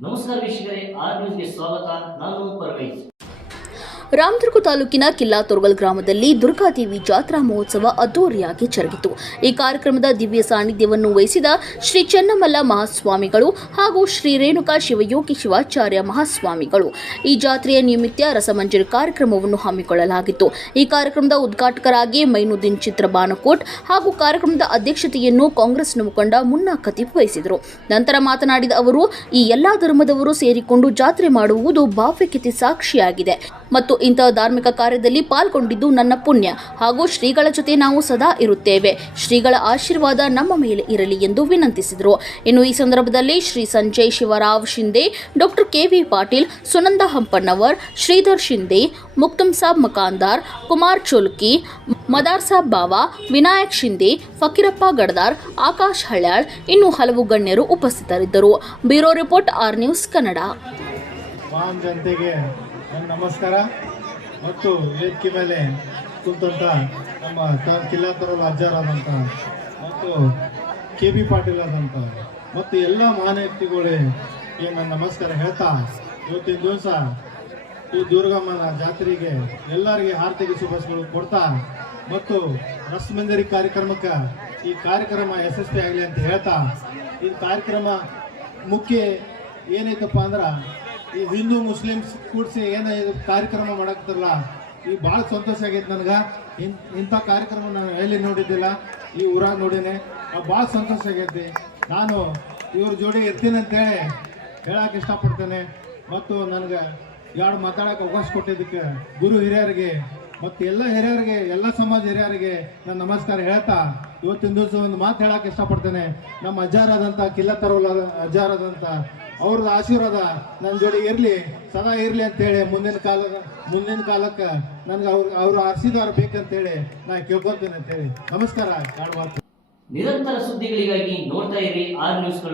ನಮಸ್ಕಾರ ವೀಕ್ಷಕರೇ ಆರ್ ನ್ಯೂಸ್ಗೆ ಸ್ವಾಗತ ನಾನು ಪರ್ವೇಜ್ ರಾಮದುರ್ಗ ತಾಲೂಕಿನ ಕಿಲ್ಲಾ ತೊರ್ಗಲ್ ಗ್ರಾಮದಲ್ಲಿ ದುರ್ಗಾದೇವಿ ಜಾತ್ರಾ ಮಹೋತ್ಸವ ಅದ್ದೂರಿಯಾಗಿ ಜರುಗಿತು. ಈ ಕಾರ್ಯಕ್ರಮದ ದಿವ್ಯ ಸಾನ್ನಿಧ್ಯವನ್ನು ವಹಿಸಿದ ಶ್ರೀ ಚೆನ್ನಮಲ್ಲ ಮಹಾಸ್ವಾಮಿಗಳು ಹಾಗೂ ಶ್ರೀ ರೇಣುಕಾ ಶಿವಯೋಗಿ ಶಿವಾಚಾರ್ಯ ಮಹಾಸ್ವಾಮಿಗಳು. ಈ ಜಾತ್ರೆಯ ನಿಮಿತ್ತ ರಸಮಂಜರಿ ಕಾರ್ಯಕ್ರಮವನ್ನು ಹಮ್ಮಿಕೊಳ್ಳಲಾಗಿತ್ತು. ಈ ಕಾರ್ಯಕ್ರಮದ ಉದ್ಘಾಟಕರಾಗಿ ಮೈನುದ್ದೀನ್ ಚಿತ್ರ ಬಾನಕೋಟ್ ಹಾಗೂ ಕಾರ್ಯಕ್ರಮದ ಅಧ್ಯಕ್ಷತೆಯನ್ನು ಕಾಂಗ್ರೆಸ್ ಮುಖಂಡ ಮುನ್ನಾ ಖತೀಬ್ ವಹಿಸಿದರು. ನಂತರ ಮಾತನಾಡಿದ ಅವರು, ಈ ಎಲ್ಲಾ ಧರ್ಮದವರು ಸೇರಿಕೊಂಡು ಜಾತ್ರೆ ಮಾಡುವುದು ಭಾವ್ಯಕ್ಕೆ ಸಾಕ್ಷಿಯಾಗಿದೆ. ಮತ್ತು ಇಂತಹ ಧಾರ್ಮಿಕ ಕಾರ್ಯದಲ್ಲಿ ಪಾಲ್ಗೊಂಡಿದ್ದು ನನ್ನ ಪುಣ್ಯ. ಹಾಗೂ ಶ್ರೀಗಳ ಜೊತೆ ನಾವು ಸದಾ ಇರುತ್ತೇವೆ. ಶ್ರೀಗಳ ಆಶೀರ್ವಾದ ನಮ್ಮ ಮೇಲೆ ಇರಲಿ ಎಂದು ವಿನಂತಿಸಿದರು. ಇನ್ನು ಈ ಸಂದರ್ಭದಲ್ಲಿ ಶ್ರೀ ಸಂಜಯ್ ಶಿವರಾವ್ ಶಿಂದೆ ಡಾಕ್ಟರ್ ಕೆವಿ ಪಾಟೀಲ್, ಸುನಂದ ಹಂಪಣ್ಣವರ್, ಶ್ರೀಧರ್ ಶಿಂದೆ ಮುಕ್ತಮ್ ಸಾಬ್ ಮಕಾಂದಾರ್, ಕುಮಾರ್ ಚೋಲ್ಕಿ, ಮದಾರ್ ಸಾಬ್ ಬಾವಾ, ವಿನಾಯಕ್ ಶಿಂದೆ ಫಕೀರಪ್ಪ ಗಡದಾರ್, ಆಕಾಶ್ ಹಳ್ಯಾಳ್, ಇನ್ನು ಹಲವು ಗಣ್ಯರು ಉಪಸ್ಥಿತರಿದ್ದರು. Bureau report R news Kannada. ನನ್ನ ನಮಸ್ಕಾರ. ಮತ್ತು ವೇದಿಕೆ ಮೇಲೆ ಕುಂತಂಥ ನಮ್ಮ ತ ಅಜ್ಜರಾದಂಥ ಮತ್ತು ಕೆ ಬಿ ಪಾಟೀಲ್ ಆದಂಥ ಮತ್ತು ಎಲ್ಲ ಮಹಾನ್ ವ್ಯಕ್ತಿಗಳಿಗೆ ನನ್ನ ನಮಸ್ಕಾರ ಹೇಳ್ತಾ, ಇವತ್ತಿನ ದಿವಸ ಈ ದುರ್ಗಮ್ಮನ ಜಾತ್ರೆಗೆ ಎಲ್ಲರಿಗೆ ಆರ್ಥಿಕ ಶುಭಾಶಯಗಳು ಕೊಡ್ತಾ, ಮತ್ತು ರಸಮಂಜರಿ ಕಾರ್ಯಕ್ರಮಕ್ಕೆ ಈ ಕಾರ್ಯಕ್ರಮ ಯಶಸ್ವಿ ಆಗಲಿ ಅಂತ ಹೇಳ್ತಾ, ಈ ಕಾರ್ಯಕ್ರಮ ಮುಖ್ಯ ಏನೈತಪ್ಪ ಅಂದ್ರೆ ಈ ಹಿಂದೂ ಮುಸ್ಲಿಮ್ಸ್ ಕೂಡಿಸಿ ಏನ ಕಾರ್ಯಕ್ರಮ ಮಾಡಕ್ತಾರಲ್ಲ ಈ ಭಾಳ ಸಂತೋಷ ಆಗೈತೆ ನನಗೆ. ಇಂಥ ಕಾರ್ಯಕ್ರಮ ನಾನು ಎಲ್ಲಿ ನೋಡಿದ್ದಿಲ್ಲ, ಈ ಊರಾಗ ನೋಡೀನಿ. ಭಾಳ ಸಂತೋಷ ಆಗೈತಿ. ನಾನು ಇವ್ರ ಜೋಡಿ ಇರ್ತೀನಿ ಅಂತೇಳಿ ಹೇಳಕ್ಕೆ ಇಷ್ಟಪಡ್ತೇನೆ. ಮತ್ತು ನನಗೆ ಎರಡು ಮಾತಾಡೋಕೆ ಅವಕಾಶ ಕೊಟ್ಟಿದ್ದಕ್ಕೆ ಗುರು ಹಿರಿಯರಿಗೆ ಮತ್ತು ಎಲ್ಲ ಹಿರಿಯರಿಗೆ, ಎಲ್ಲ ಸಮಾಜ ಹಿರಿಯರಿಗೆ ನಾನು ನಮಸ್ಕಾರ ಹೇಳ್ತಾ, ಇವತ್ತಿನ ದಿವಸ ಒಂದು ಮಾತು ಹೇಳಕ್ಕೆ ಇಷ್ಟಪಡ್ತೇನೆ. ನಮ್ಮ ಅಜ್ಜಾರಾದಂಥ ಕಿಲ್ಲ ತರೋಲ ಅಜ್ಜಾರಾದಂಥ ಅವ್ರದ್ದು ಆಶೀರ್ವಾದ ನನ್ನ ಜೋಡಿ ಇರಲಿ, ಸದಾ ಇರಲಿ ಅಂತೇಳಿ ಮುಂದಿನ ಕಾಲ, ಮುಂದಿನ ಕಾಲಕ್ಕೆ ನನಗೆ ಅವ್ರ ಅವ್ರ ಆಶೀರ್ವಾದ ಬೇಕಂತೇಳಿ ನಾನು ನಾ ಅಂತೇಳಿ ನಮಸ್ಕಾರ ನಿರಂತರ ಸುದ್ದಿಗಳಿಗಾಗಿ ನೋಡ್ತಾ ಇರಿ, ಆರ್ ನ್ಯೂಸ್ಗಳನ್ನ